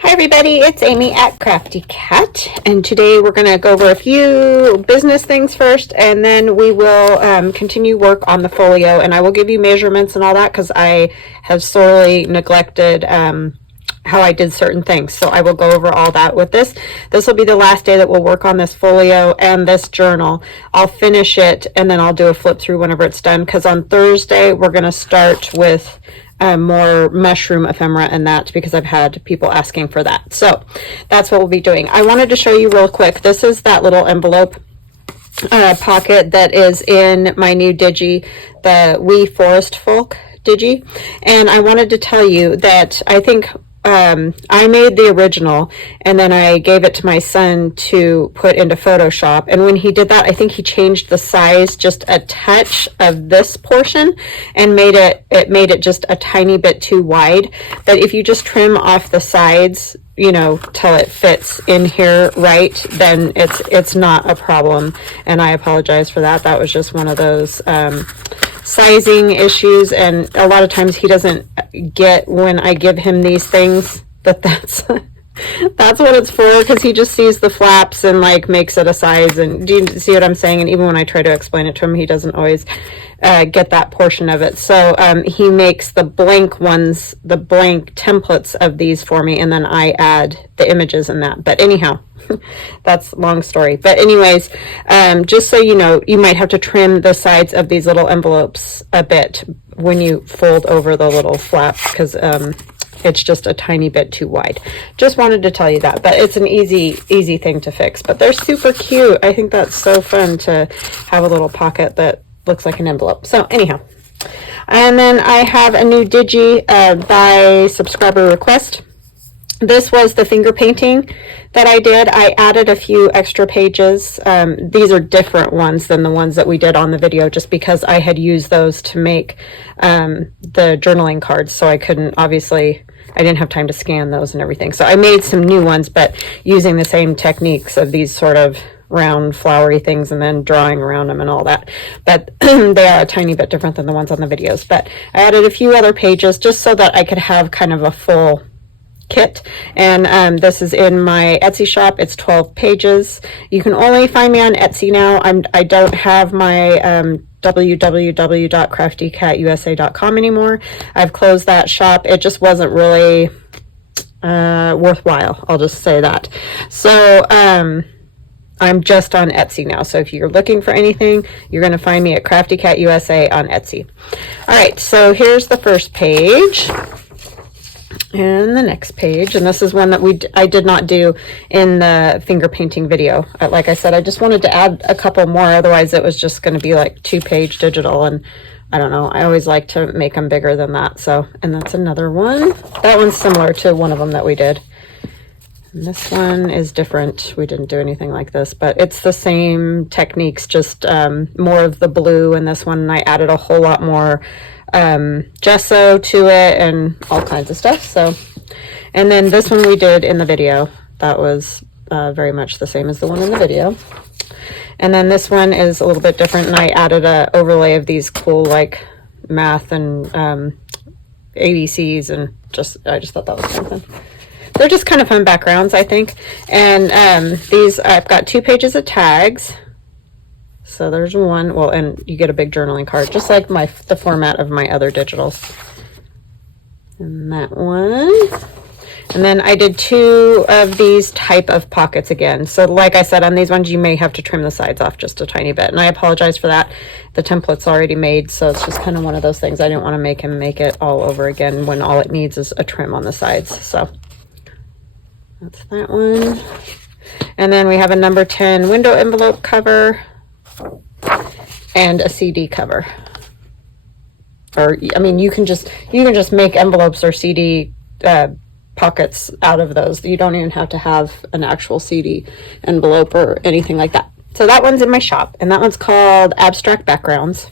Hi everybody, it's Amy at Crafty Cat, and today we're going to go over a few business things first, and then we will continue work on the folio, and I will give you measurements and all that because I have sorely neglected how I did certain things. So I will go over all that with this. This will be the last day that we'll work on this folio and this journal. I'll finish it and then I'll do a flip through whenever it's done, because on Thursday we're going to start with more mushroom ephemera and that, because I've had people asking for that. So that's what we'll be doing. I wanted to show you real quick. This is that little envelope pocket that is in my new digi, the Wee Forest Folk digi. And I wanted to tell you that I think I made the original and then I gave it to my son to put into Photoshop, and when he did that, I think he changed the size just a touch of this portion and made it just a tiny bit too wide. But if you just trim off the sides, you know, till it fits in here right, then it's not a problem. And I apologize for that. That was just one of those sizing issues, and a lot of times he doesn't get when I give him these things that's that's what it's for, because he just sees the flaps and like makes it a size. And do you see what I'm saying? And even when I try to explain it to him, he doesn't always get that portion of it. So he makes the blank ones, the blank templates of these for me, and then I add the images in that. But anyhow, that's a long story. But anyways, just so you know, you might have to trim the sides of these little envelopes a bit when you fold over the little flaps, because it's just a tiny bit too wide. Just wanted to tell you that, but it's an easy thing to fix. But they're super cute. I think that's so fun to have a little pocket that looks like an envelope. So anyhow, and then I have a new digi by subscriber request. This was the finger painting that I did. I added a few extra pages. These are different ones than the ones that we did on the video, just because I had used those to make the journaling cards, so I couldn't, obviously, I didn't have time to scan those and everything. So I made some new ones, but using the same techniques of these sort of round flowery things and then drawing around them and all that. But they are a tiny bit different than the ones on the videos. But I added a few other pages just so that I could have kind of a full kit. And this is in my Etsy shop. It's 12 pages. You can only find me on Etsy now. I don't have my www.CraftyCatUSA.com anymore. I've closed that shop. It just wasn't really worthwhile. I'll just say that. So I'm just on Etsy now. So if you're looking for anything, you're going to find me at CraftyCatUSA on Etsy. All right, so here's the first page. And the next page, and this is one that I did not do in the finger painting video. Like I said, I just wanted to add a couple more, otherwise it was just going to be like 2-page digital, and I don't know, I always like to make them bigger than that. So, and that's another one. That one's similar to one of them that we did. And this one is different. We didn't do anything like this, but it's the same techniques, just more of the blue in this one, and I added a whole lot more gesso to it and all kinds of stuff. So, and then this one we did in the video, that was very much the same as the one in the video. And then this one is a little bit different, and I added a overlay of these cool like math and ABCs, and I just thought that was something. They're just kind of fun backgrounds, I think. And these, I've got 2 pages of tags. So there's one, well, and you get a big journaling card, just like the format of my other digitals. And that one. And then I did 2 of these type of pockets again. So like I said, on these ones, you may have to trim the sides off just a tiny bit. And I apologize for that. The template's already made, so it's just kind of one of those things. I didn't want to make him make it all over again when all it needs is a trim on the sides. So that's that one. And then we have a number 10 window envelope cover and a CD cover. Or, I mean, you can just make envelopes or CD pockets out of those. You don't even have to have an actual CD envelope or anything like that. So that one's in my shop, and that one's called Abstract Backgrounds.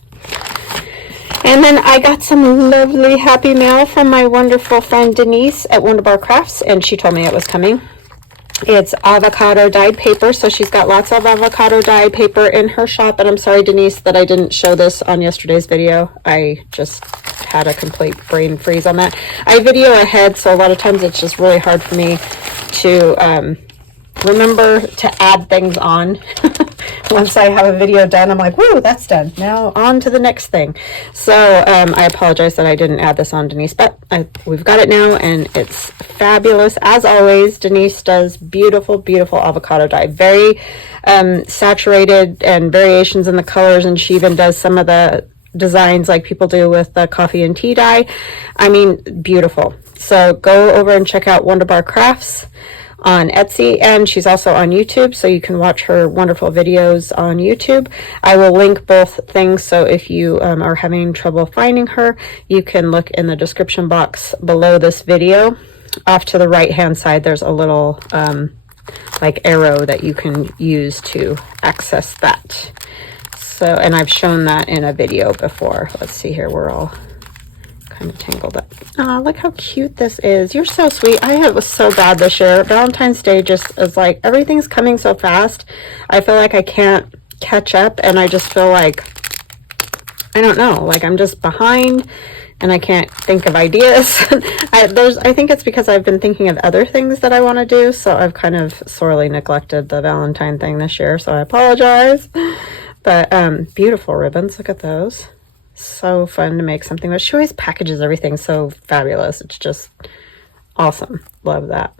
And then I got some lovely happy mail from my wonderful friend Denise at Wondubar Crafts, and she told me it was coming. It's avocado dyed paper, so she's got lots of avocado dyed paper in her shop. And I'm sorry, Denise, that I didn't show this on yesterday's video. I just had a complete brain freeze on that. I video ahead, so a lot of times it's just really hard for me to remember to add things on. Once I have a video done, I'm like, woo, that's done. Now on to the next thing. So I apologize that I didn't add this on, Denise, but we've got it now, and it's fabulous. As always, Denise does beautiful, beautiful avocado dye. Very saturated and variations in the colors, and she even does some of the designs like people do with the coffee and tea dye. I mean, beautiful. So go over and check out Wondubar Crafts on Etsy, and she's also on YouTube, so you can watch her wonderful videos on YouTube. I will link both things, so if you are having trouble finding her, you can look in the description box below this video. Off to the right hand side, there's a little like arrow that you can use to access that. So, and I've shown that in a video before. Let's see here, we're all kind of tangled up. Oh, look how cute this is. You're so sweet. I was so bad this year. Valentine's Day just is like, everything's coming so fast. I feel like I can't catch up, and I just feel like, I don't know, like I'm just behind and I can't think of ideas. I think it's because I've been thinking of other things that I want to do, so I've kind of sorely neglected the Valentine thing this year, so I apologize. But beautiful ribbons. Look at those. So fun to make something with. She always packages everything so fabulous. It's just awesome. Love that.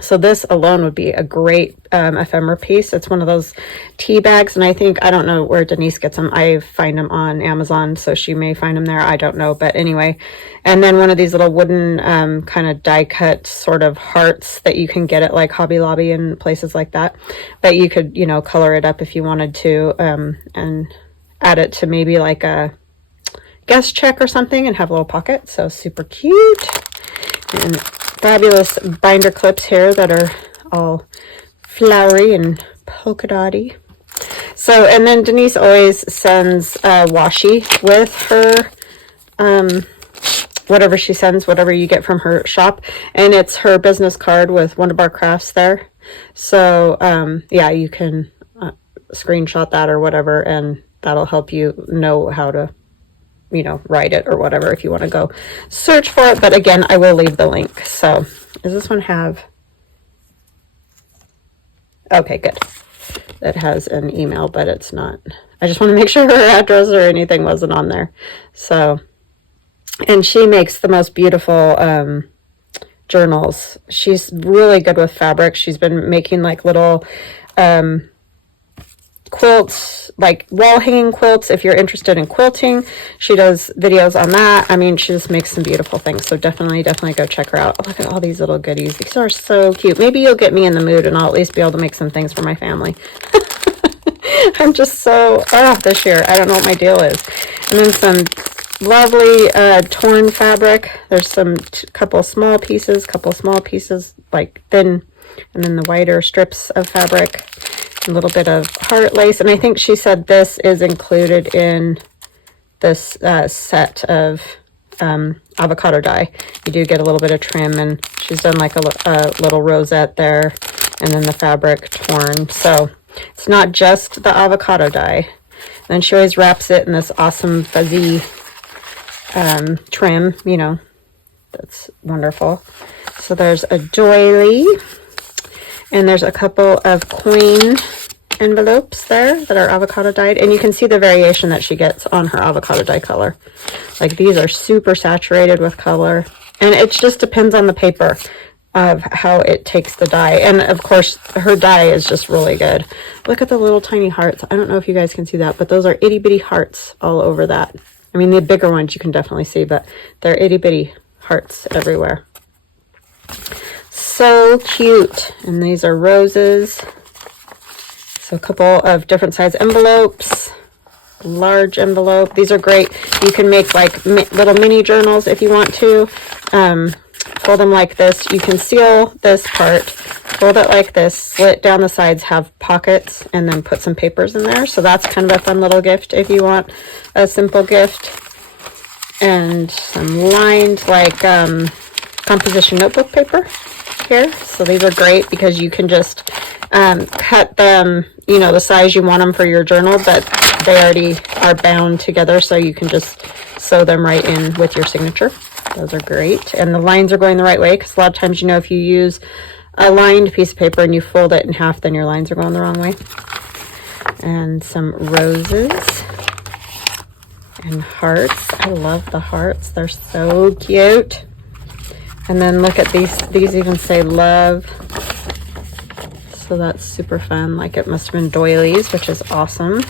So this alone would be a great ephemera piece. It's one of those tea bags, and I think, I don't know where Denise gets them. I find them on Amazon, so she may find them there. I don't know, but anyway. And then one of these little wooden kind of die cut sort of hearts that you can get at like Hobby Lobby and places like that. But you could, you know, color it up if you wanted to, and add it to maybe like a guest check or something and have a little pocket. So super cute. And fabulous binder clips here that are all flowery and polka dotty. So, and then Denise always sends washi with her whatever she sends, whatever you get from her shop, and it's her business card with Wondubar Crafts there. So yeah, you can screenshot that or whatever, and that'll help you know how to, you know, write it or whatever if you want to go search for it. But again, I will leave the link. So does this one have, okay, good. It has an email, but it's not. I just want to make sure her address or anything wasn't on there. So, and she makes the most beautiful journals. She's really good with fabric. She's been making like little quilts, like wall hanging quilts. If you're interested in quilting, she does videos on that. I mean, she just makes some beautiful things. So definitely go check her out. Look at all these little goodies. These are so cute. Maybe you'll get me in the mood and I'll at least be able to make some things for my family. I'm just so, this year, I don't know what my deal is. And then some lovely torn fabric. There's some couple small pieces, like thin, and then the wider strips of fabric. A little bit of heart lace, and I think she said this is included in this set of avocado dye. You do get a little bit of trim, and she's done like a little rosette there, and then the fabric torn. So it's not just the avocado dye. And then she always wraps it in this awesome fuzzy trim, you know, that's wonderful. So there's a doily. And there's a couple of coin envelopes there that are avocado dyed. And you can see the variation that she gets on her avocado dye color. Like these are super saturated with color. And it just depends on the paper of how it takes the dye. And of course, her dye is just really good. Look at the little tiny hearts. I don't know if you guys can see that, but those are itty bitty hearts all over that. I mean, the bigger ones you can definitely see, but they're itty bitty hearts everywhere. So cute. And these are roses. So a couple of different size envelopes, large envelope. These are great. You can make like little mini journals if you want to. Fold them like this. You can seal this part, fold it like this, slit down the sides, have pockets, and then put some papers in there. So that's kind of a fun little gift if you want a simple gift. And some lined like composition notebook paper here. So these are great because you can just cut them, you know, the size you want them for your journal, but they already are bound together, so you can just sew them right in with your signature. Those are great. And the lines are going the right way, because a lot of times, you know, if you use a lined piece of paper and you fold it in half, then your lines are going the wrong way. And some roses and hearts. I love the hearts. They're so cute. And then look at these even say love. So that's super fun. Like, it must have been doilies, which is awesome.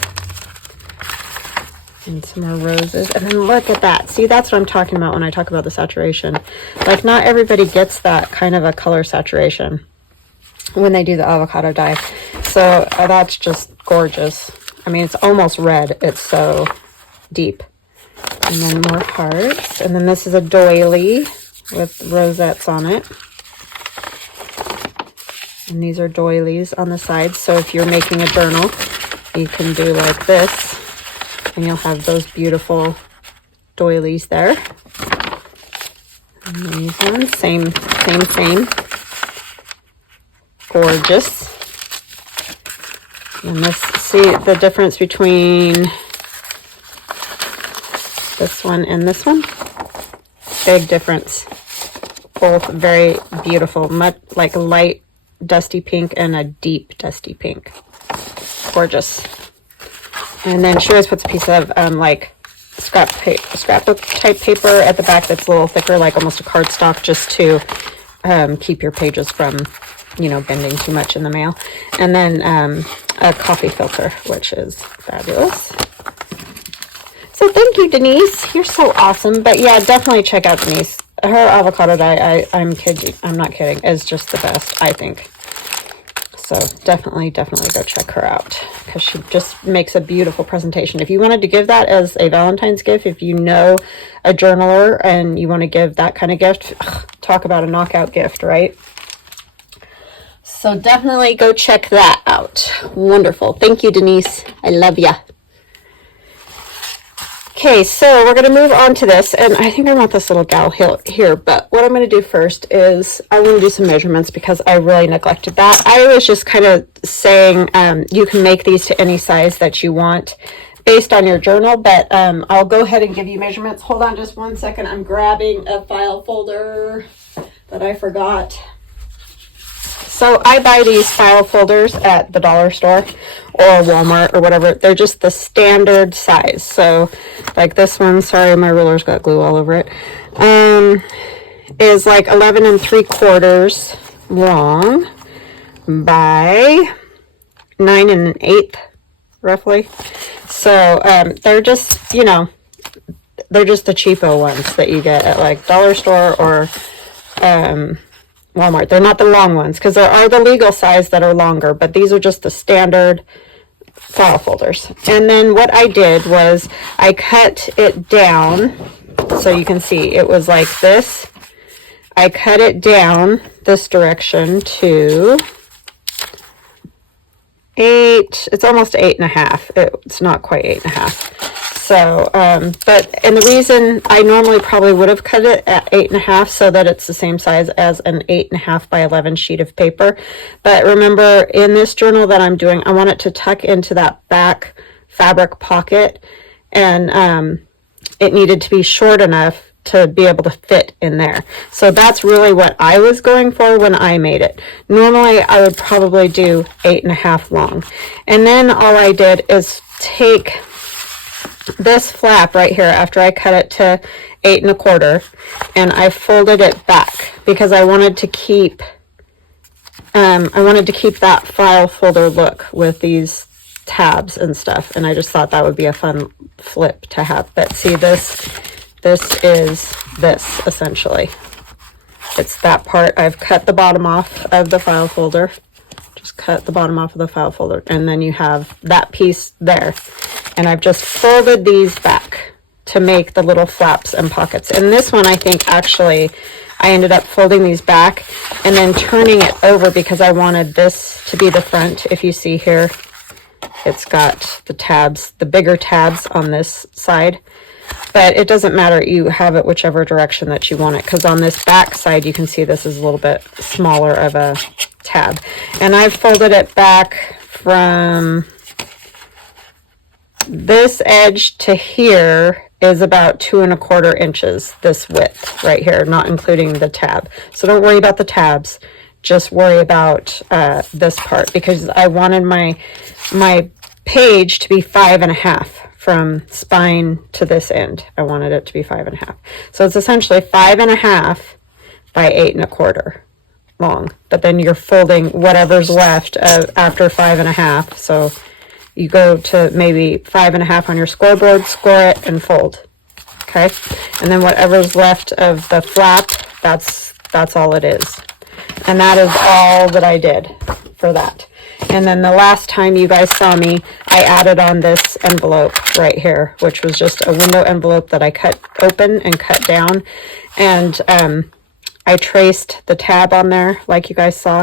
And some more roses. And then look at that. See, that's what I'm talking about when I talk about the saturation. Like, not everybody gets that kind of a color saturation when they do the avocado dye. So that's just gorgeous. I mean, it's almost red. It's so deep. And then more hearts. And then this is a doily with rosettes on it. And these are doilies on the sides. So if you're making a journal, you can do like this, and you'll have those beautiful doilies there. And these ones, same. Gorgeous. And this, see the difference between this one and this one? Big difference. Both very beautiful, much like a light dusty pink and a deep dusty pink. Gorgeous. And then she always puts a piece of like scrapbook type paper at the back that's a little thicker, like almost a cardstock, just to keep your pages from, you know, bending too much in the mail. And then a coffee filter, which is fabulous. So thank you, Denise. You're so awesome. But yeah, definitely check out Denise. Her avocado dye, I'm not kidding, is just the best, I think. So definitely go check her out, because she just makes a beautiful presentation. If you wanted to give that as a Valentine's gift, if you know a journaler and you want to give that kind of gift, talk about a knockout gift, right? So definitely go check that out. Wonderful. Thank you, Denise. I love ya. Okay, so we're going to move on to this, and I think I want this little gal here, but what I'm going to do first is I'm going to do some measurements, because I really neglected that. I was just kind of saying you can make these to any size that you want based on your journal, but I'll go ahead and give you measurements. Hold on just one second. I'm grabbing a file folder that I forgot. So I buy these file folders at the dollar store or Walmart or whatever. They're just the standard size. So like this one, sorry, my ruler's got glue all over it, is like 11 3/4 long by 9 1/8 roughly. So they're just, you know, they're just the cheapo ones that you get at like dollar store or Walmart. They're not the long ones, because there are the legal size that are longer, but these are just the standard file folders. And then what I did was I cut it down, so you can see it was like this. I cut it down this direction to 8, it's almost 8.5. It's not quite 8.5. So, and the reason I normally probably would have cut it at 8.5 so that it's the same size as an 8.5 by 11 sheet of paper. But remember, in this journal that I'm doing, I want it to tuck into that back fabric pocket, and it needed to be short enough to be able to fit in there. So that's really what I was going for when I made it. Normally I would probably do 8.5 long. And then all I did is take this flap right here after I cut it to 8 1/4, and I folded it back because I wanted to keep that file folder look with these tabs and stuff, and I just thought that would be a fun flip to have. But see, this is this essentially. It's that part. I've cut the bottom off of the file folder. Just cut the bottom off of the file folder, and then you have that piece there. And I've just folded these back to make the little flaps and pockets. And this one, I think, actually, I ended up folding these back and then turning it over because I wanted this to be the front. If you see here, it's got the tabs, the bigger tabs on this side. but it doesn't matter. You have it whichever direction that you want it, because on this back side you can see this is a little bit smaller of a tab, and I've folded it back from this edge to here is about 2¼ inches, this width right here, not including the tab. So don't worry about the tabs, just worry about this part, because I wanted my page to be 5½ from spine to this end. I wanted it to be 5½. So it's essentially 5½ by 8¼ long, but then you're folding whatever's left after 5½. So you go to maybe 5½ on your scoreboard, score it, and fold. Okay, and then whatever's left of the flap, that's all it is. And that is all that I did for that. And then the last time you guys saw me, I added on this envelope right here, which was just a window envelope that I cut open and cut down. And I traced the tab on there like you guys saw.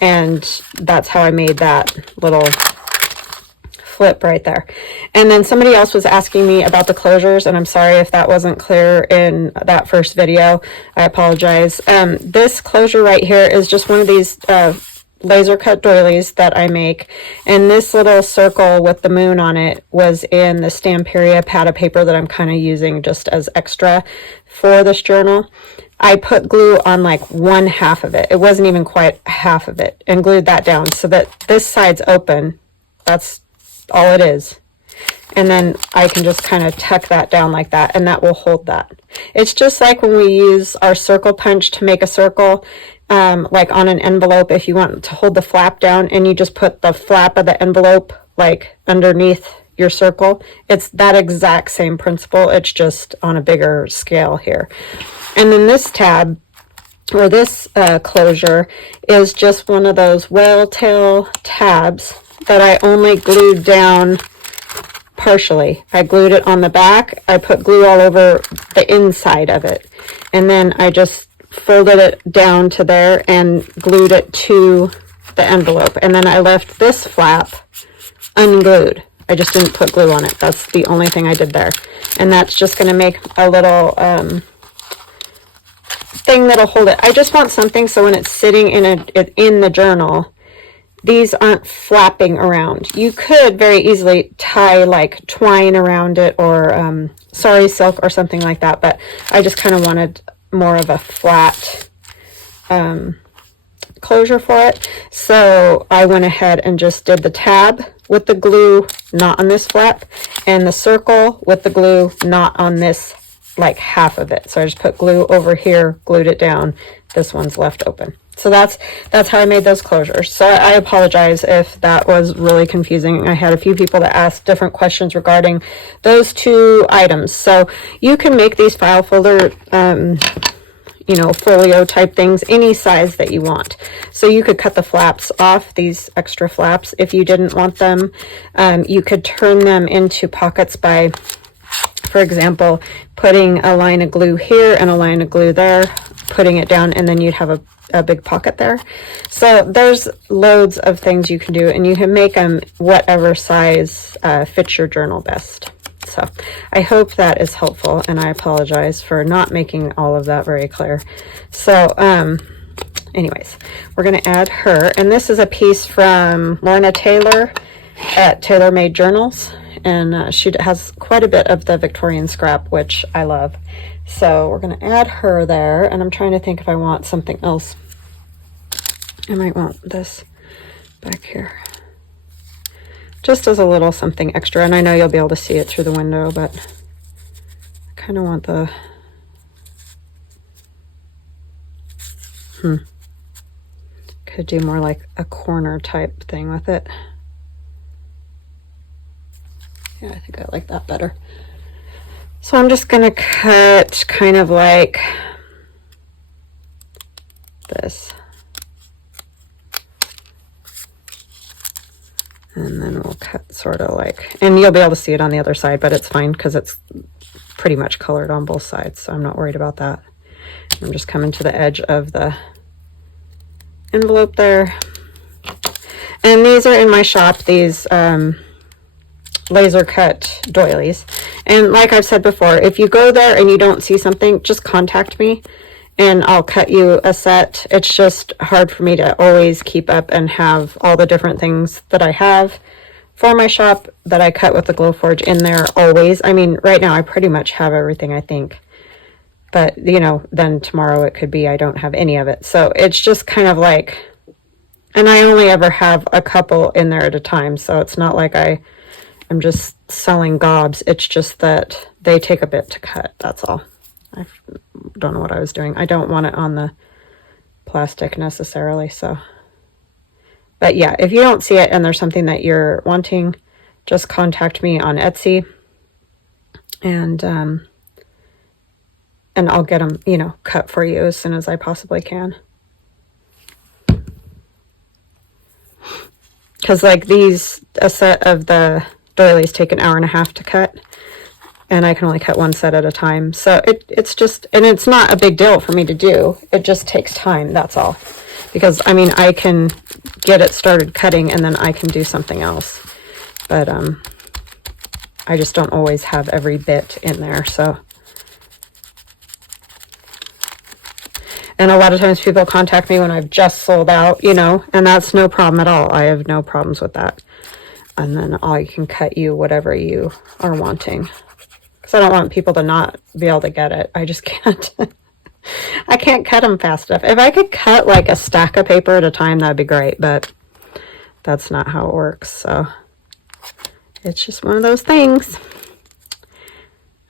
And that's how I made that little flip right there. And then somebody else was asking me about the closures, and I'm sorry if that wasn't clear in that first video. I apologize. This closure right here is just one of these laser cut doilies that I make, and this little circle with the moon on it was in the Stamperia pad of paper that I'm kind of using just as extra for this journal. I put glue on like 1/2 of it. It wasn't even quite half of it, and glued that down so that this side's open. That's all it is. And then I can just kind of tuck that down like that, and that will hold that. It's just like when we use our circle punch to make a circle, like on an envelope, if you want to hold the flap down and you just put the flap of the envelope like underneath your circle. It's that exact same principle. It's just on a bigger scale here. And then this tab, or this closure, is just one of those whale tail tabs that I only glued down partially. I glued it on the back. I put glue all over the inside of it, and then I just folded it down to there and glued it to the envelope, and then I left this flap unglued. I just didn't put glue on it. That's the only thing I did there, and that's just going to make a little thing that'll hold it. I just want something so when it's sitting in the journal, these aren't flapping around. You could very easily tie like twine around it, or sari silk or something like that, but I just kind of wanted more of a flat closure for it. So I went ahead and just did the tab with the glue not on this flap, and the circle with the glue not on this, like half of it. So I just put glue over here, glued it down. This one's left open. So that's how I made those closures. So I apologize if that was really confusing. I had a few people that asked different questions regarding those two items. So you can make these file folder, you know, folio type things any size that you want. So you could cut the flaps off, these extra flaps, if you didn't want them. You could turn them into pockets by, for example, putting a line of glue here and a line of glue there, putting it down, and then you'd have a big pocket there. So there's loads of things you can do, and you can make them whatever size fits your journal best. So I hope that is helpful, and I apologize for not making all of that very clear. So anyways, we're going to add her, and this is a piece from Lorna Taylor at Taylor Made Journals, and she has quite a bit of the Victorian scrap, which I love. So we're going to add her there, and I'm trying to think if I want something else. I might want this back here, just as a little something extra, and I know you'll be able to see it through the window, but I kind of want the could do more like a corner type thing with it. Yeah, I think I like that better. So I'm just going to cut kind of like this. And then we'll cut sort of like, and you'll be able to see it on the other side, but it's fine because it's pretty much colored on both sides, so I'm not worried about that. I'm just coming to the edge of the envelope there. And these are in my shop, these laser cut doilies, And like I've said before, if you go there and you don't see something, just contact me and I'll cut you a set. It's just hard for me to always keep up and have all the different things that I have for my shop that I cut with the Glowforge in there always. I mean, right now I pretty much have everything, I think. But, you know, then tomorrow it could be I don't have any of it. So it's just kind of like, and I only ever have a couple in there at a time. So it's not like I'm just selling gobs. It's just that they take a bit to cut. That's all. I don't know what I was doing. I don't want it on the plastic necessarily, so. But yeah, if you don't see it and there's something that you're wanting, just contact me on Etsy, and I'll get them, you know, cut for you as soon as I possibly can. Because like these, a set of the doilies take an hour and a half to cut, and I can only cut one set at a time. So it's just, and it's not a big deal for me to do. It just takes time, that's all. Because, I mean, I can get it started cutting and then I can do something else. But I just don't always have every bit in there, so. And a lot of times people contact me when I've just sold out, you know, and that's no problem at all. I have no problems with that. And then I can cut you whatever you are wanting. Because I don't want people to not be able to get it. I just can't. I can't cut them fast enough. If I could cut like a stack of paper at a time, that'd be great. But that's not how it works. So it's just one of those things.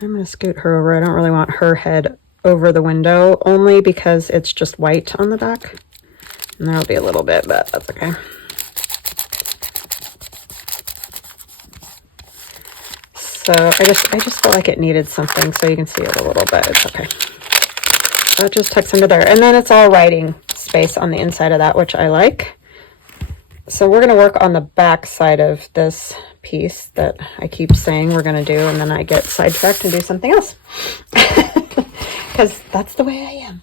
I'm going to scoot her over. I don't really want her head over the window, only because it's just white on the back. And there'll be a little bit, but that's okay. So I just felt like it needed something, so you can see it a little bit. It's okay. So it just tucks into there. And then it's all writing space on the inside of that, which I like. So we're going to work on the back side of this piece that I keep saying we're going to do, and then I get sidetracked and do something else. Because that's the way I am.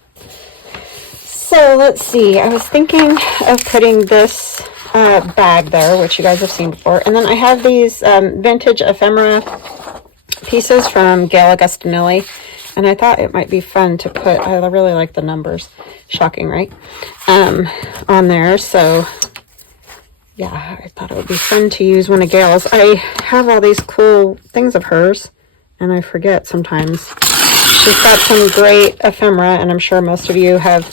So let's see. I was thinking of putting this bag there, which you guys have seen before. And then I have these vintage ephemera pieces from Gail Agustinelli. And I thought it might be fun to put, I really like the numbers. Shocking, right? On there. So yeah, I thought it would be fun to use one of Gail's. I have all these cool things of hers, and I forget sometimes. She's got some great ephemera, and I'm sure most of you have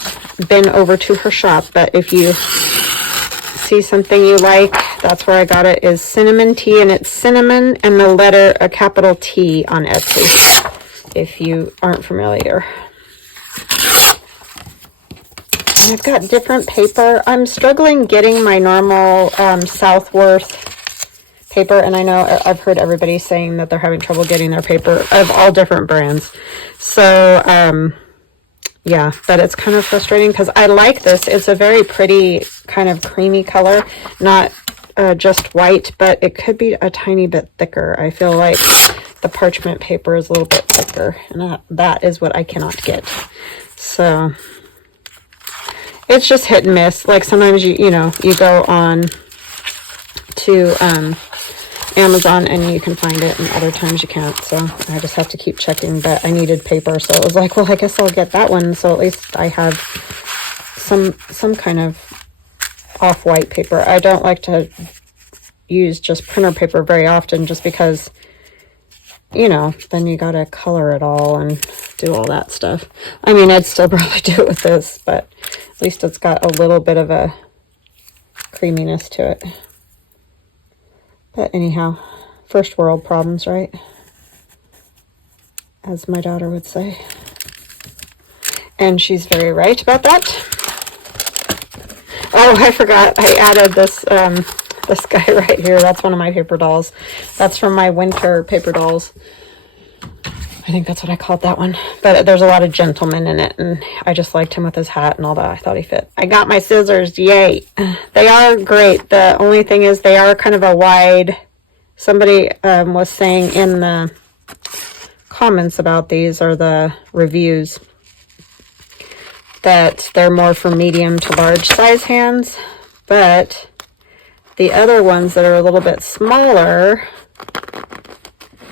been over to her shop, but if you see something you like, that's where I got it, is cinnamon tea, and it's cinnamon and the letter, a capital T, on Etsy, if you aren't familiar. And I've got different paper. I'm struggling getting my normal Southworth paper, and I know I've heard everybody saying that they're having trouble getting their paper of all different brands. So yeah, but it's kind of frustrating because I like this. It's a very pretty kind of creamy color, not just white, but it could be a tiny bit thicker. I feel like the parchment paper is a little bit thicker, and that is what I cannot get. So it's just hit and miss. Like sometimes you know, you go on to Amazon and you can find it, and other times you can't, so I just have to keep checking. But I needed paper, so it was like, well, I guess I'll get that one, so at least I have some kind of off-white paper. I don't like to use just printer paper very often, just because, you know, then you gotta color it all and do all that stuff. I mean, I'd still probably do it with this, but at least it's got a little bit of a creaminess to it. But anyhow, first world problems, right? As my daughter would say. And she's very right about that. Oh, I forgot. I added this this guy right here. That's one of my paper dolls. That's from my winter paper dolls. I think that's what I called that one. But there's a lot of gentlemen in it, and I just liked him with his hat and all that. I thought he fit. I got my scissors. Yay. They are great. The only thing is they are kind of a wide. Somebody was saying in the comments about these, or the reviews, that they're more for medium to large size hands. But the other ones that are a little bit smaller,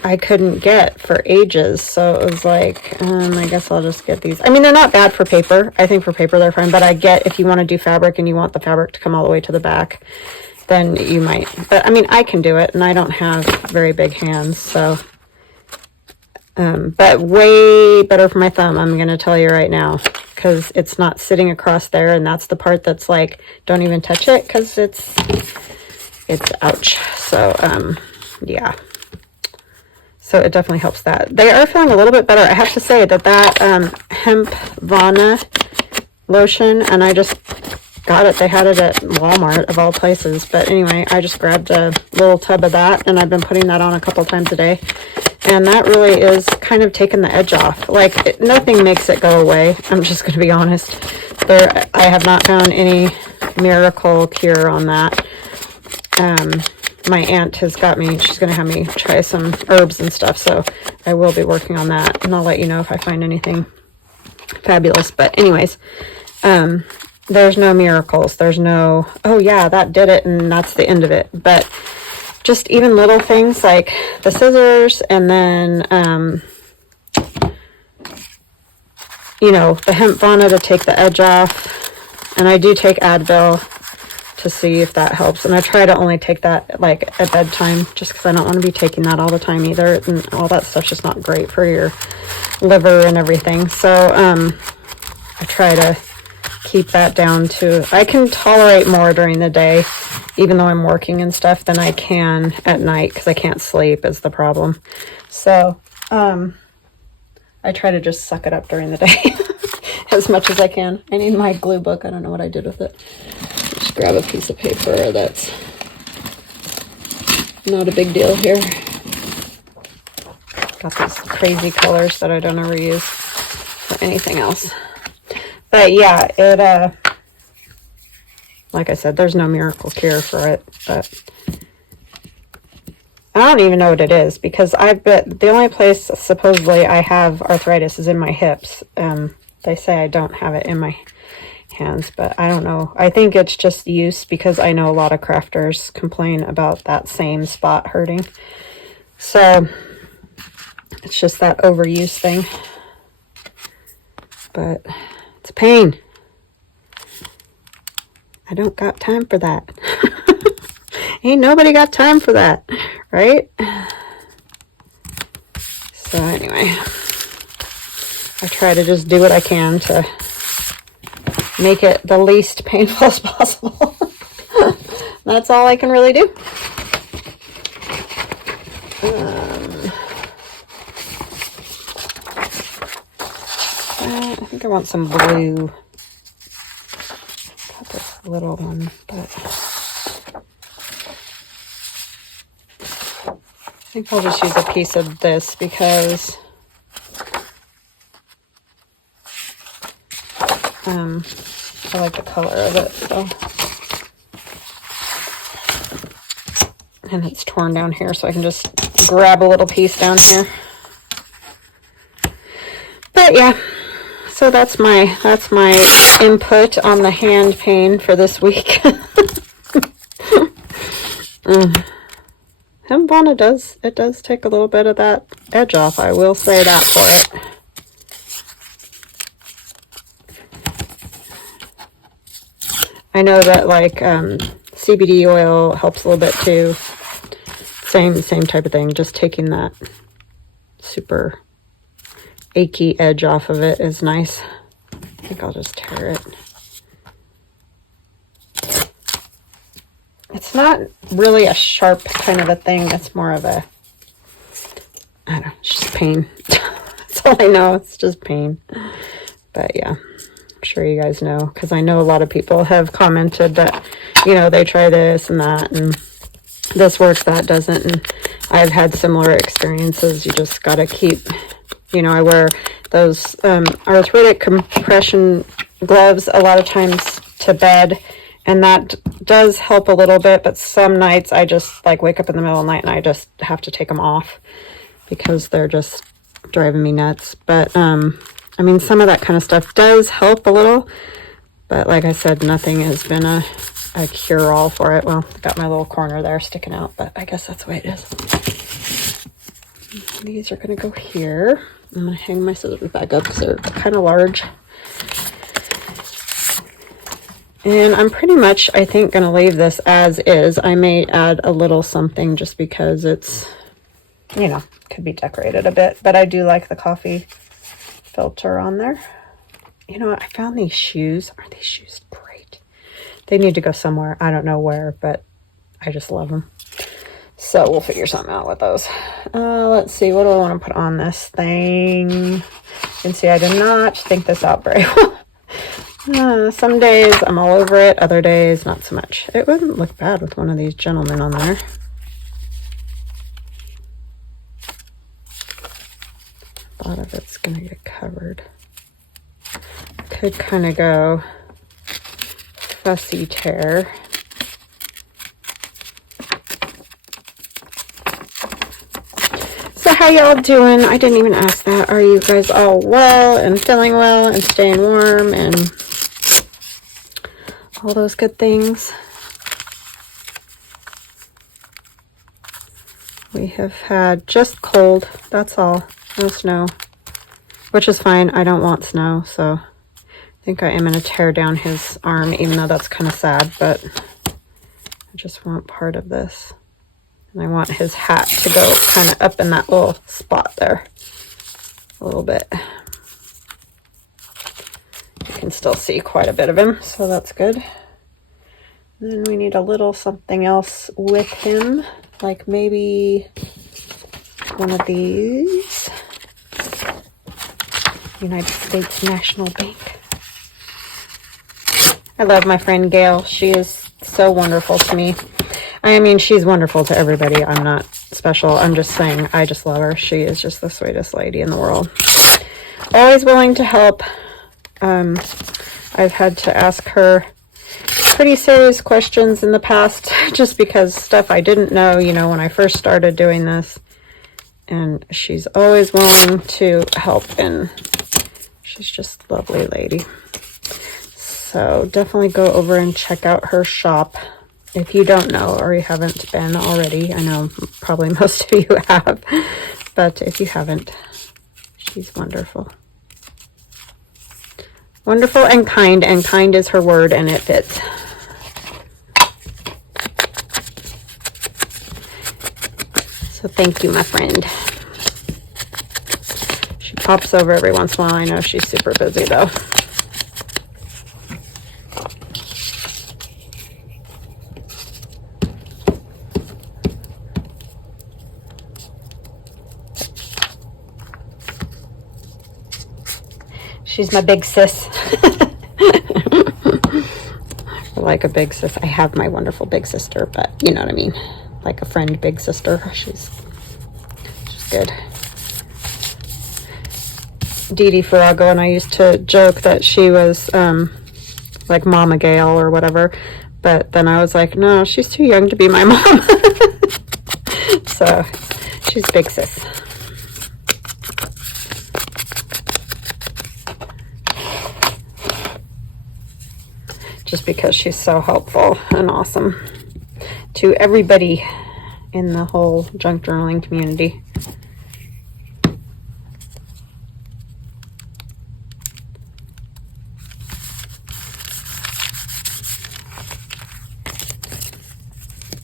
I couldn't get for ages. So it was like, I guess I'll just get these. I mean, they're not bad for paper. I think for paper they're fine, but I get if you want to do fabric and you want the fabric to come all the way to the back, then you might. But I mean, I can do it, and I don't have very big hands, so. But way better for my thumb, I'm going to tell you right now, because it's not sitting across there, and that's the part that's like, don't even touch it, because it's ouch. So, yeah. So it definitely helps that. They are feeling a little bit better. I have to say that hemp Vana lotion, and I just got it. They had it at Walmart, of all places. But anyway, I just grabbed a little tub of that, and I've been putting that on a couple times a day. And that really is kind of taking the edge off. Like, nothing makes it go away. I'm just going to be honest. I have not found any miracle cure on that. My aunt has got me, she's going to have me try some herbs and stuff. So I will be working on that. And I'll let you know if I find anything fabulous. But anyways, there's no miracles. There's no, oh yeah, that did it, and that's the end of it. But just even little things like the scissors, and then, you know, the hemp Vana to take the edge off. And I do take Advil to see if that helps. And I try to only take that like at bedtime, just because I don't want to be taking that all the time either. And all that stuff's just not great for your liver and everything. So I try to keep that down to, I can tolerate more during the day, even though I'm working and stuff, than I can at night, because I can't sleep is the problem. So I try to just suck it up during the day as much as I can. I need my glue book. I don't know what I did with it. Just grab a piece of paper. That's not a big deal here. Got these crazy colors that I don't ever use for anything else. But yeah, it, like I said, there's no miracle cure for it, but I don't even know what it is, because I bet the only place supposedly I have arthritis is in my hips. They say I don't have it in my hands, but I don't know. I think it's just use, because I know a lot of crafters complain about that same spot hurting. So it's just that overuse thing. But it's a pain. I don't got time for that. Ain't nobody got time for that, right? So anyway, I try to just do what I can to make it the least painful as possible. That's all I can really do. I think I want some blue. Got this little one, but I think I'll just use a piece of this, because I like the color of it. So, and it's torn down here, so I can just grab a little piece down here. But yeah, so that's my input on the hand pain for this week. Hemp Vana does take a little bit of that edge off. I will say that for it. I know that like CBD oil helps a little bit too. Same type of thing. Just taking that super achy edge off of it is nice. I think I'll just tear it. It's not really a sharp kind of a thing. It's more of a, I don't know, it's just pain. That's all I know. It's just pain. But yeah, I'm sure you guys know, because I know a lot of people have commented that, you know, they try this and that, and this works, that doesn't. And I've had similar experiences. You just got to keep, you know, I wear those arthritic compression gloves a lot of times to bed, and that does help a little bit, but some nights I just like wake up in the middle of the night and I just have to take them off because they're just driving me nuts. But I mean, some of that kind of stuff does help a little, but like I said, nothing has been a cure-all for it. Well, got my little corner there sticking out, but I guess that's the way it is. These are going to go here. I'm going to hang my scissors back up because they're kind of large. And I'm pretty much, I think, going to leave this as is. I may add a little something just because it's, you know, could be decorated a bit. But I do like the coffee filter on there. You know what? I found these shoes. Aren't these shoes great? They need to go somewhere. I don't know where, but I just love them. So we'll figure something out with those. Let's see. What do I want to put on this thing? You can see I did not think this out very well. Some days I'm all over it, other days not so much. It wouldn't look bad with one of these gentlemen on there. A lot of it's going to get covered. Could kind of go fussy tear. So how y'all doing? I didn't even ask that. Are you guys all well and feeling well and staying warm and all those good things? We have had just cold, that's all. No snow, which is fine. I don't want snow, so I think I am going to tear down his arm, even though that's kind of sad, but I just want part of this. And I want his hat to go kind of up in that little spot there a little bit. You can still see quite a bit of him, so that's good. Then we need a little something else with him, like maybe one of these. United States National Bank. I love my friend Gail. She is so wonderful to me. I mean, she's wonderful to everybody. I'm not special. I'm just saying, I just love her. She is just the sweetest lady in the world. Always willing to help. I've had to ask her pretty serious questions in the past, just because stuff I didn't know, you know, when I first started doing this. And she's always willing to help, and she's just a lovely lady. So definitely go over and check out her shop. If you don't know, or you haven't been already, I know probably most of you have, but if you haven't, she's wonderful. Wonderful and kind is her word, and it fits. So thank you, my friend. She pops over every once in a while. I know she's super busy, though. She's my big sis. Like a big sis. I have my wonderful big sister, but you know what I mean. Like a friend, big sister. She's good. Dee Dee Farrago and I used to joke that she was like Mama Gail or whatever. But then I was like, no, she's too young to be my mom. So she's big sis. Just because she's so helpful and awesome to everybody in the whole junk journaling community.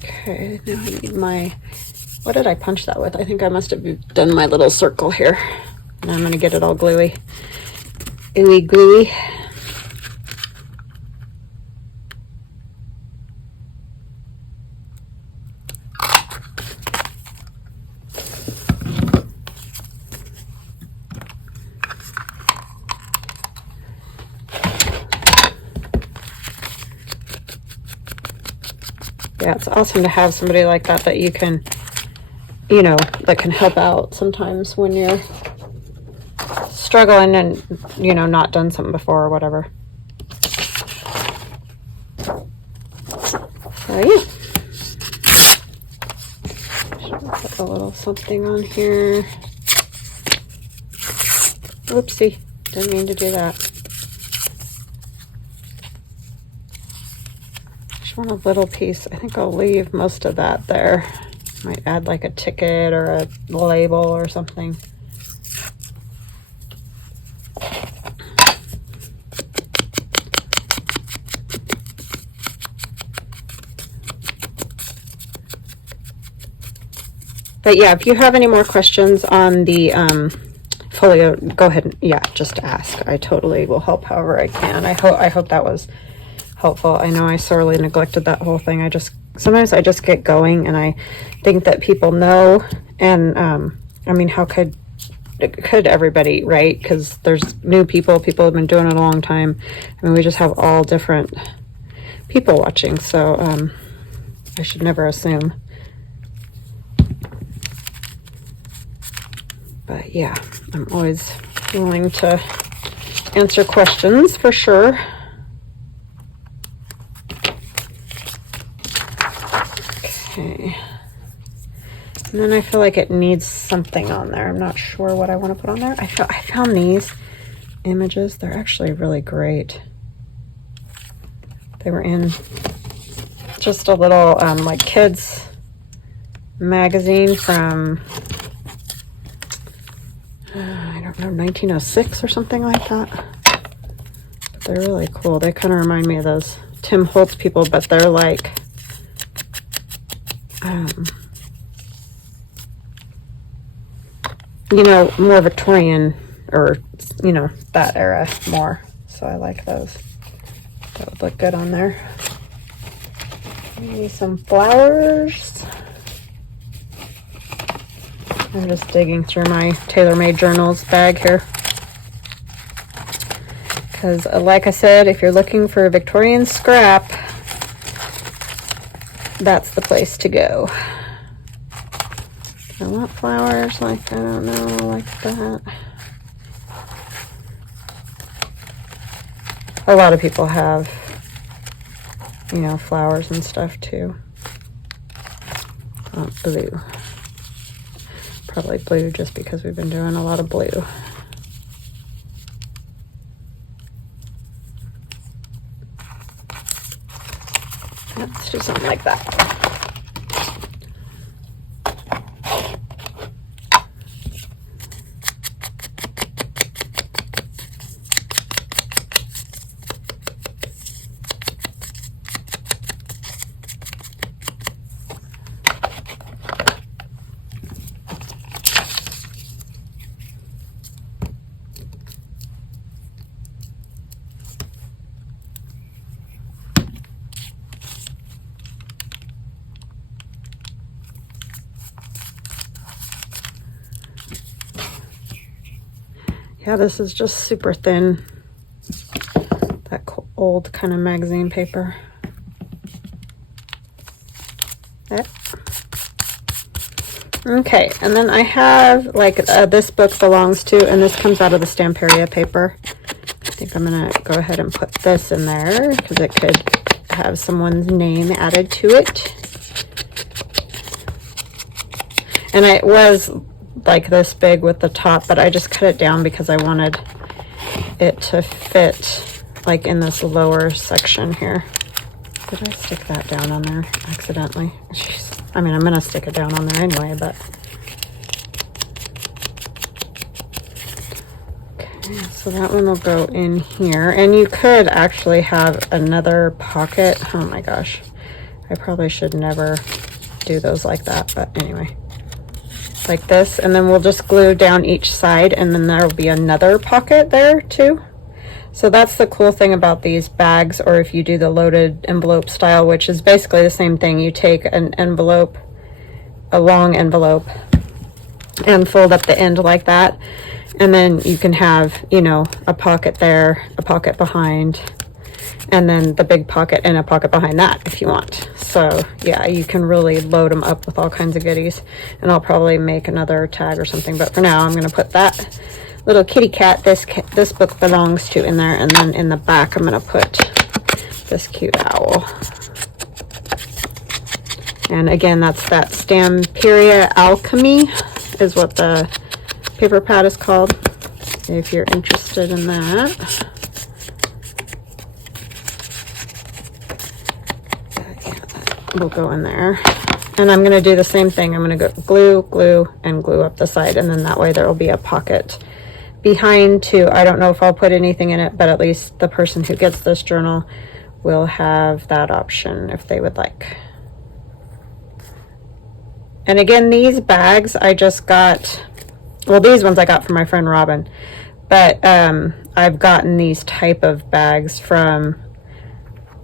Okay, now I need my, what did I punch that with? I think I must have done my little circle here. Now I'm going to get it all gluey. Ooey gooey. Yeah, it's awesome to have somebody like that that you can, you know, that can help out sometimes when you're struggling and, you know, not done something before or whatever. So, yeah. Should put a little something on here. Oopsie, didn't mean to do that. Want a little piece. I think I'll leave most of that there. Might add like a ticket or a label or something. But yeah, if you have any more questions on the Folio, go ahead and, yeah, just ask. I totally will help however I can. I hope that was helpful. I know I sorely neglected that whole thing. Sometimes I just get going and I think that people know, and I mean, how could everybody, right? Because there's new people have been doing it a long time. I mean, we just have all different people watching, so I should never assume. But yeah, I'm always willing to answer questions for sure. Okay. And then I feel like it needs something on there. I'm not sure what I want to put on there. I found these images. They're actually really great. They were in just a little like kids magazine from I don't know, 1906 or something like that. But they're really cool. They kind of remind me of those Tim Holtz people, but they're like you know, more Victorian, or you know, that era more. So I like those. That would look good on there. Maybe some flowers. I'm just digging through my TaylorMade Journals bag here. Because like I said, if you're looking for Victorian scrap, that's the place to go. I want flowers like, I don't know, like that. A lot of people have, you know, flowers and stuff too. Oh, blue. Probably blue just because we've been doing a lot of blue. Let's do something like that. Yeah, this is just super thin. That old kind of magazine paper. There. Okay, and then I have like this book belongs to, and this comes out of the Stamperia paper. I think I'm gonna go ahead and put this in there because it could have someone's name added to it. And it was like this big with the top, but I just cut it down because I wanted it to fit like in this lower section here. Did I stick that down on there accidentally? Jeez. I mean, I'm gonna stick it down on there anyway, but okay, so that one will go in here. And you could actually have another pocket. Oh my gosh, I probably should never do those like that, but anyway, like this, and then we'll just glue down each side, and then there will be another pocket there too. So that's the cool thing about these bags, or if you do the loaded envelope style, which is basically the same thing. You take an envelope, a long envelope, and fold up the end like that, and then you can have, you know, a pocket there, a pocket behind, and then the big pocket and a pocket behind that if you want. So yeah, you can really load them up with all kinds of goodies. And I'll probably make another tag or something, but for now I'm going to put that little kitty cat this book belongs to in there, and then in the back I'm going to put this cute owl. And again, that's that Stamperia Alchemy is what the paper pad is called, if you're interested in that. Will go in there. And I'm going to do the same thing. I'm going to go glue, glue, and glue up the side, and then that way there will be a pocket behind too. I don't know if I'll put anything in it, but at least the person who gets this journal will have that option if they would like. And again, these bags I just got, well, these ones I got from my friend Robin, but I've gotten these type of bags from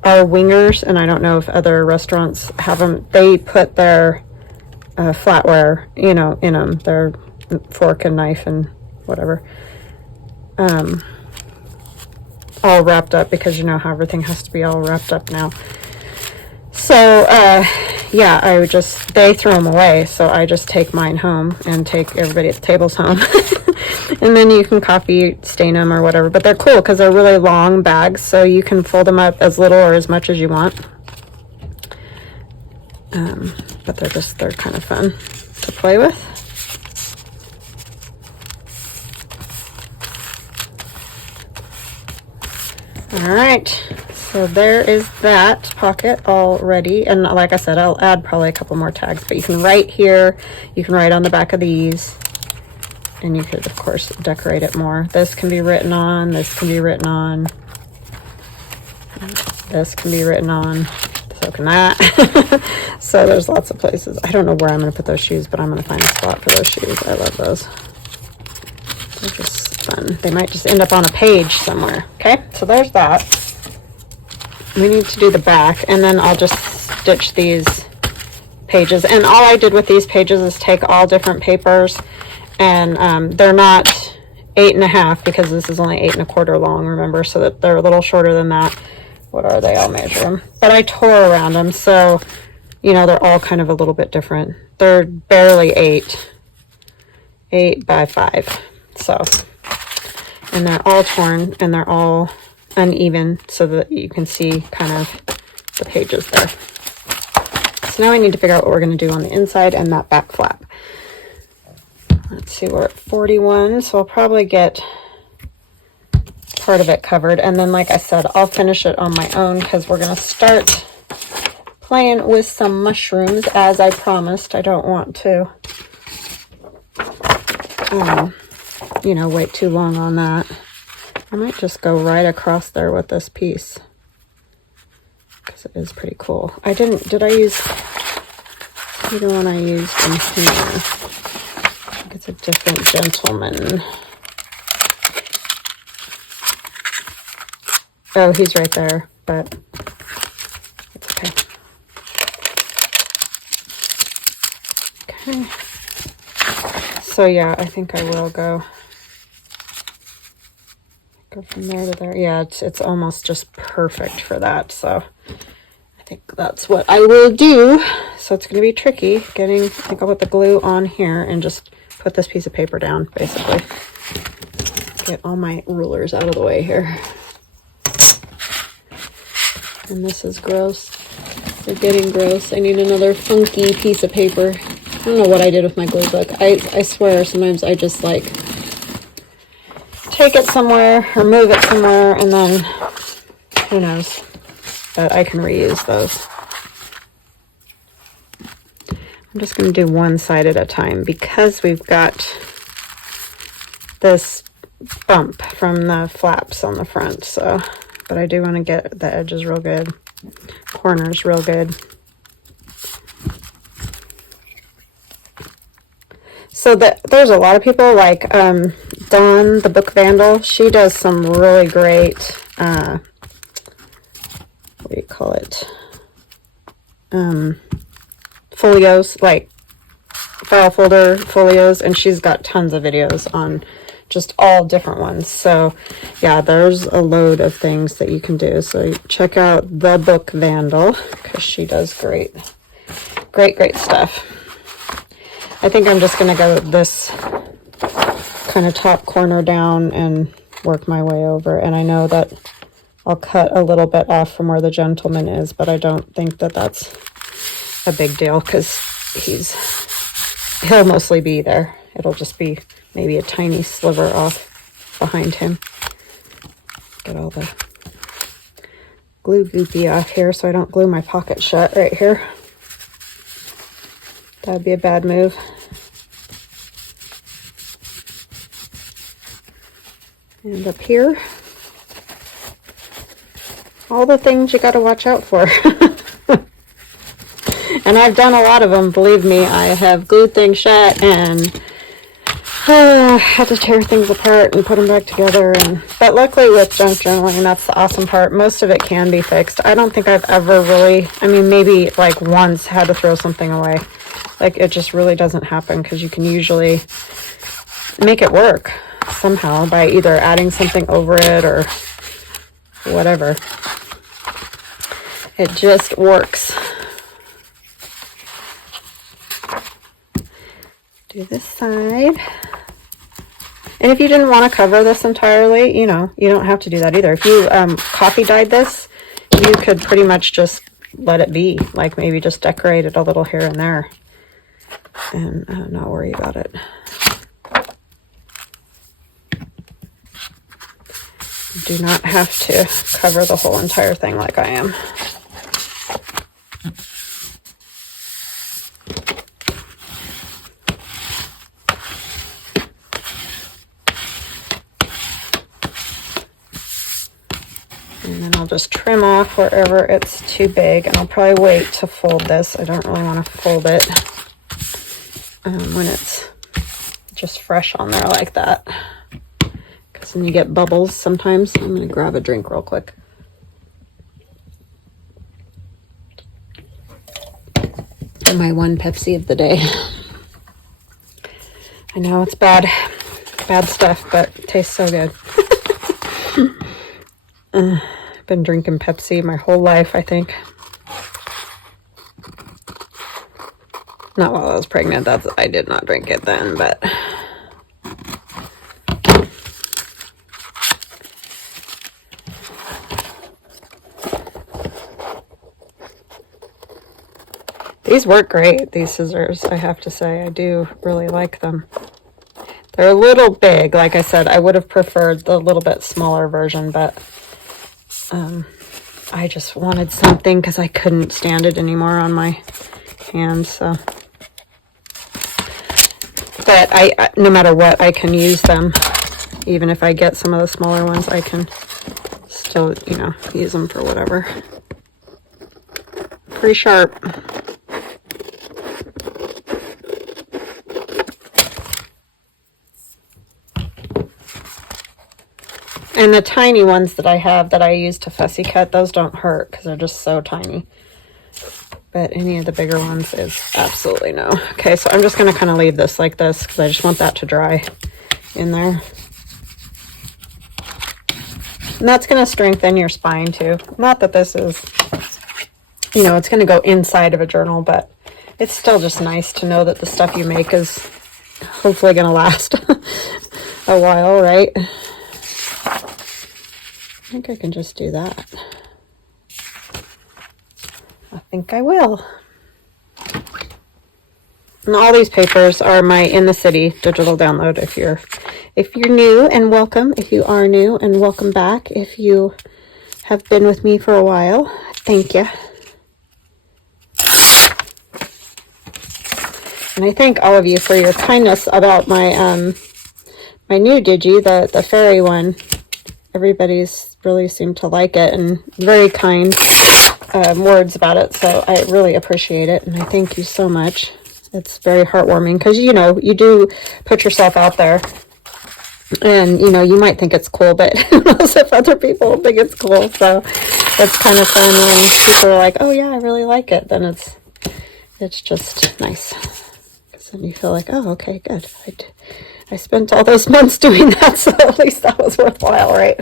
our Wingers, and I don't know if other restaurants have them. They put their flatware, you know, in them, their fork and knife and whatever, all wrapped up, because you know how everything has to be all wrapped up now. So yeah, they throw them away, so I just take mine home and take everybody at the tables home. And then you can coffee stain them or whatever, but they're cool because they're really long bags, so you can fold them up as little or as much as you want. But they're kind of fun to play with. All right, so there is that pocket all ready. And like I said, I'll add probably a couple more tags, but you can write here, you can write on the back of these, and you could of course decorate it more. This can be written on, this can be written on, this can be written on, so can that. So there's lots of places. I don't know where I'm going to put those shoes, but I'm going to find a spot for those shoes. I love those. They're just fun. They might just end up on a page somewhere. Okay, so there's that. We need to do the back, and then I'll just stitch these pages. And all I did with these pages is take all different papers, and they're not 8.5 because this is only 8 1/4 long, remember, so that they're a little shorter than that. What are they? I'll measure them. But I tore around them, so you know they're all kind of a little bit different. They're barely 8 by 5. So, and they're all torn and they're all uneven, so that you can see kind of the pages there. So now I need to figure out what we're going to do on the inside and that back flap. Let's see, we're at 41, so I'll probably get part of it covered, and then like I said, I'll finish it on my own because we're going to start playing with some mushrooms as I promised. I don't want to you know, wait too long on that. I might just go right across there with this piece because it is pretty cool. Did I use the one I used in here? I think it's a different gentleman. Oh, he's right there, but it's okay. Okay. So yeah, I think I will go from there to there. Yeah, it's almost just perfect for that. So I think that's what I will do. So it's going to be tricky getting, I think I'll put the glue on here and just put this piece of paper down, basically. Get all my rulers out of the way here. And this is gross. They're getting gross. I need another funky piece of paper. I don't know what I did with my glue book. I swear sometimes I just like take it somewhere or move it somewhere, and then who knows, but I can reuse those. I'm just going to do one side at a time because we've got this bump from the flaps on the front. So, but I do want to get the edges real good, corners real good. So there's a lot of people like Dawn, the book vandal. She does some really great, what do you call it? Folios, like file folder folios, and she's got tons of videos on just all different ones. So yeah, there's a load of things that you can do. So check out the book vandal because she does great stuff. I think I'm just going to go this kind of top corner down and work my way over. And I know that I'll cut a little bit off from where the gentleman is, but I don't think that that's a big deal because he'll mostly be there. It'll just be maybe a tiny sliver off behind him. Get all the glue goopy off here so I don't glue my pocket shut right here. That'd be a bad move. And up here, all the things you got to watch out for. And I've done a lot of them, believe me. I have glued things shut and had to tear things apart and put them back together. But luckily with junk journaling, that's the awesome part, most of it can be fixed. I don't think I've ever really, I mean, maybe like once had to throw something away. Like, it just really doesn't happen, because you can usually make it work somehow by either adding something over it or whatever. It just works. Do this side. And if you didn't want to cover this entirely, you know, you don't have to do that either. If you coffee dyed this, you could pretty much just let it be. Like, maybe just decorate it a little here and there and not worry about it. You do not have to cover the whole entire thing like I am. And then I'll just trim off wherever it's too big, and I'll probably wait to fold this. I don't really want to fold it when it's just fresh on there like that, because then you get bubbles sometimes. I'm going to grab a drink real quick. And my one Pepsi of the day. I know it's bad stuff, but it tastes so good. I've been drinking Pepsi my whole life, I think. Not while I was pregnant. I did not drink it then, but these work great, these scissors, I have to say. I do really like them. They're a little big. Like I said, I would have preferred the little bit smaller version, but I just wanted something because I couldn't stand it anymore on my hands. So, but I no matter what, I can use them. Even if I get some of the smaller ones, I can still, you know, use them for whatever. Pretty sharp. And the tiny ones that I have that I use to fussy cut, those don't hurt because they're just so tiny. But any of the bigger ones is absolutely no. Okay, so I'm just going to kind of leave this like this because I just want that to dry in there. And that's going to strengthen your spine too. Not that this is, you know, it's going to go inside of a journal, but it's still just nice to know that the stuff you make is hopefully going to last a while, right? I think I can just do that. I think I will. And all these papers are my In the City digital download. If you're new, and welcome. If you are new, and welcome back. If you have been with me for a while, thank you. And I thank all of you for your kindness about my my new digi, the fairy one. Everybody's really seemed to like it, and very kind words about it, so I really appreciate it, and I thank you so much. It's very heartwarming, because, you know, you do put yourself out there, and, you know, you might think it's cool, but most of other people think it's cool, so it's kind of fun when people are like, oh yeah, I really like it. Then it's just nice, because then you feel like, oh, okay, good. I spent all those months doing that, so at least that was worthwhile, right?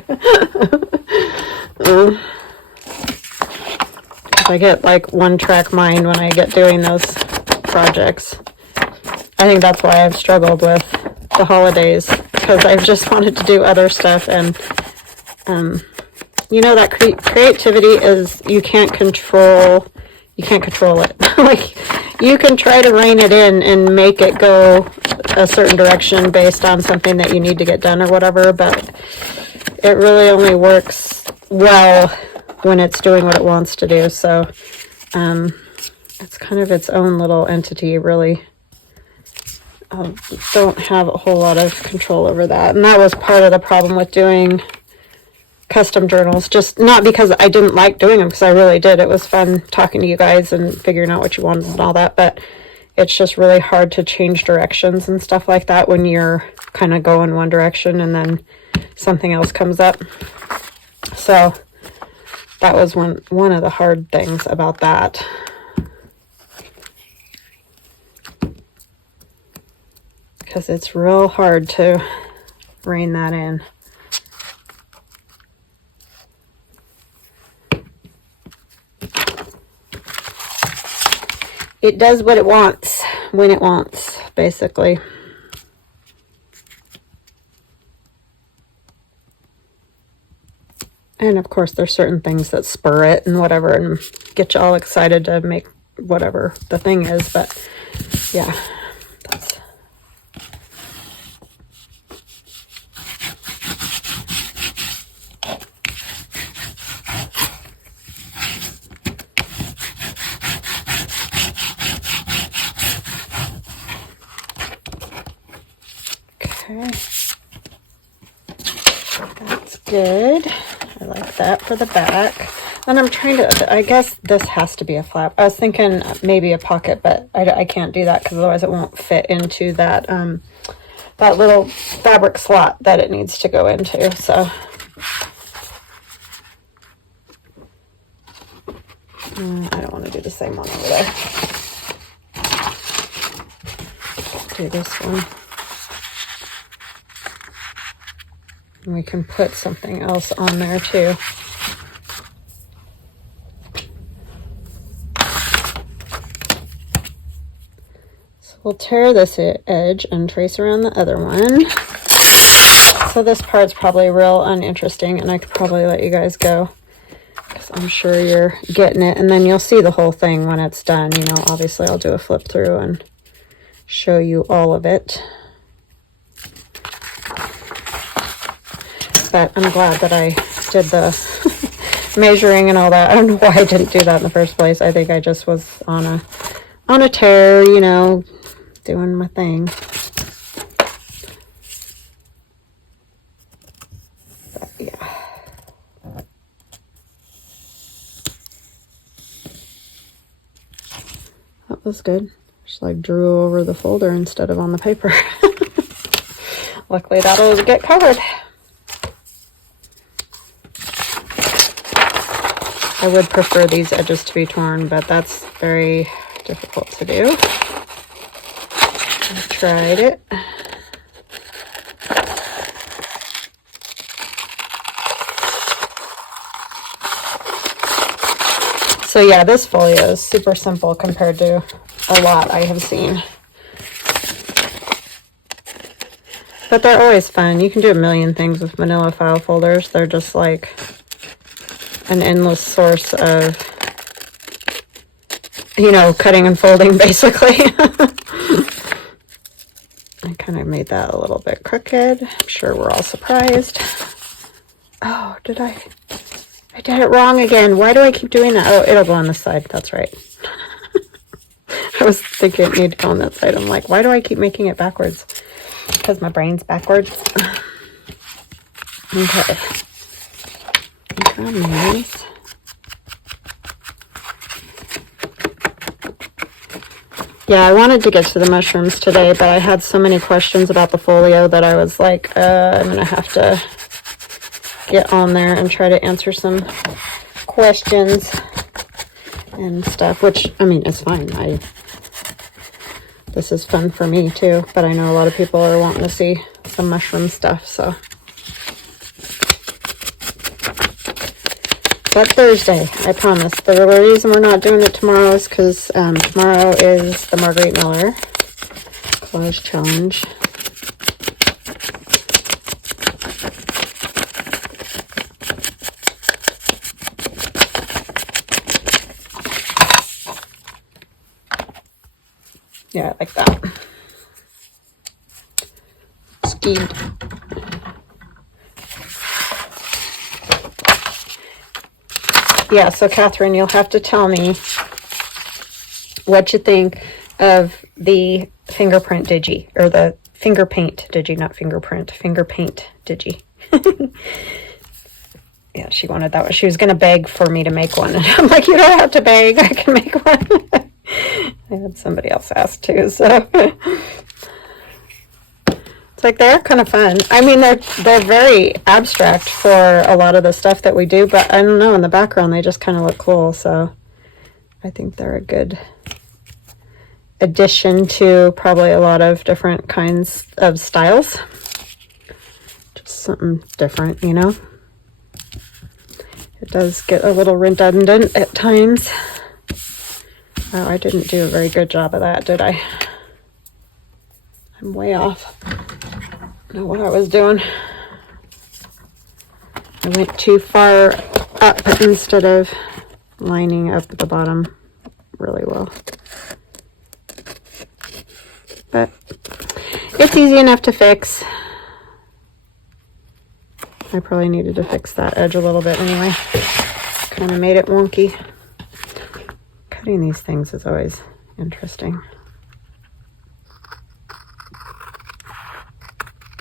I get like one-track mind when I get doing those projects. I think that's why I've struggled with the holidays, because I've just wanted to do other stuff, and you know, that creativity is, you can't control it. Like, you can try to rein it in and make it go a certain direction based on something that you need to get done or whatever, but it really only works well when it's doing what it wants to do. So it's kind of its own little entity, really. Don't have a whole lot of control over that. And that was part of the problem with doing custom journals. Just not because I didn't like doing them, because I really did. It was fun talking to you guys and figuring out what you wanted and all that. But it's just really hard to change directions and stuff like that when you're kind of going one direction and then something else comes up. So that was one of the hard things about that. Because it's real hard to rein that in. It does what it wants, when it wants, basically. And of course, there's certain things that spur it and whatever, and get you all excited to make whatever the thing is, but yeah. Okay, that's good. I like that for the back. And I'm trying to, I guess this has to be a flap. I was thinking maybe a pocket, but I can't do that because otherwise it won't fit into that that little fabric slot that it needs to go into. So I don't want to do the same one over there. Do this one. And we can put something else on there too. So we'll tear this edge and trace around the other one. So this part's probably real uninteresting, and I could probably let you guys go because I'm sure you're getting it. And then you'll see the whole thing when it's done. You know, obviously I'll do a flip through and show you all of it. But I'm glad that I did the measuring and all that. I don't know why I didn't do that in the first place. I think I just was on a tear, you know, doing my thing. But yeah. That was good. Just like drew over the folder instead of on the paper. Luckily that'll get covered. I would prefer these edges to be torn, but that's very difficult to do. I tried it. So yeah, this folio is super simple compared to a lot I have seen. But they're always fun. You can do a million things with manila file folders. They're just like an endless source of, you know, cutting and folding, basically. I kind of made that a little bit crooked. I'm sure we're all surprised. Oh, I did it wrong again. Why do I keep doing that? Oh, it'll go on this side. That's right. I was thinking it needed to go on that side. I'm like, why do I keep making it backwards? Because my brain's backwards. Okay. Nice. Yeah, I wanted to get to the mushrooms today, but I had so many questions about the folio that I was like, I'm going to have to get on there and try to answer some questions and stuff, which, I mean, it's fine. This is fun for me too, but I know a lot of people are wanting to see some mushroom stuff, so. But Thursday, I promise. The reason we're not doing it tomorrow is because tomorrow is the Marguerite Miller Collage Challenge. Yeah, I like that. Skied. Yeah, so Catherine, you'll have to tell me what you think of the fingerprint digi, or the finger paint digi, not fingerprint, finger paint digi. Yeah, she wanted that one. She was going to beg for me to make one. And I'm like, you don't have to beg. I can make one. I had somebody else ask too, so. It's like, they're kind of fun. I mean, they're very abstract for a lot of the stuff that we do, but I don't know, in the background, they just kind of look cool. So I think they're a good addition to probably a lot of different kinds of styles. Just something different, you know? It does get a little redundant at times. Oh, I didn't do a very good job of that, did I? I'm way off. I don't know what I was doing. I went too far up instead of lining up the bottom really well. But it's easy enough to fix. I probably needed to fix that edge a little bit anyway. Kind of made it wonky. Cutting these things is always interesting.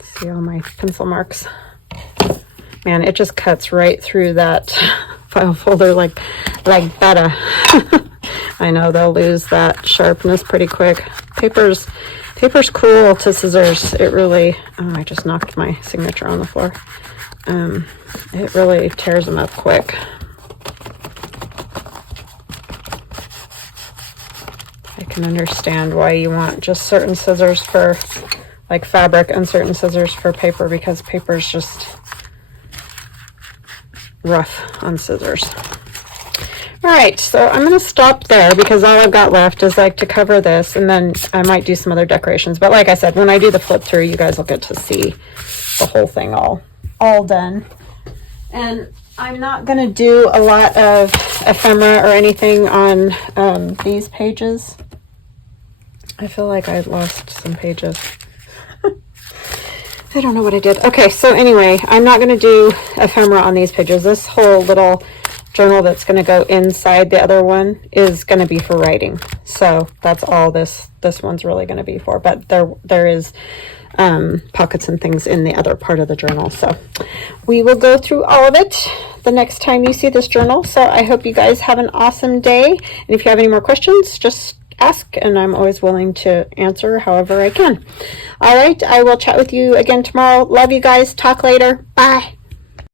See all my pencil marks. Man, it just cuts right through that file folder like butter. I know they'll lose that sharpness pretty quick. Paper's cool to scissors. It really, oh, I just knocked my signature on the floor. It really tears them up quick. I can understand why you want just certain scissors for like fabric and certain scissors for paper, because paper is just rough on scissors. All right, so I'm going to stop there because all I've got left is like to cover this, and then I might do some other decorations. But like I said, when I do the flip through, you guys will get to see the whole thing all done. And I'm not going to do a lot of ephemera or anything on these pages. I feel like I lost some pages. I don't know what I did. Okay, so anyway, I'm not going to do ephemera on these pages. This whole little journal that's going to go inside the other one is going to be for writing. So that's all this one's really going to be for. But there is pockets and things in the other part of the journal. So we will go through all of it the next time you see this journal. So I hope you guys have an awesome day. And if you have any more questions, just ask, and I'm always willing to answer however I can. All right, I will chat with you again tomorrow. Love you guys. Talk later. Bye.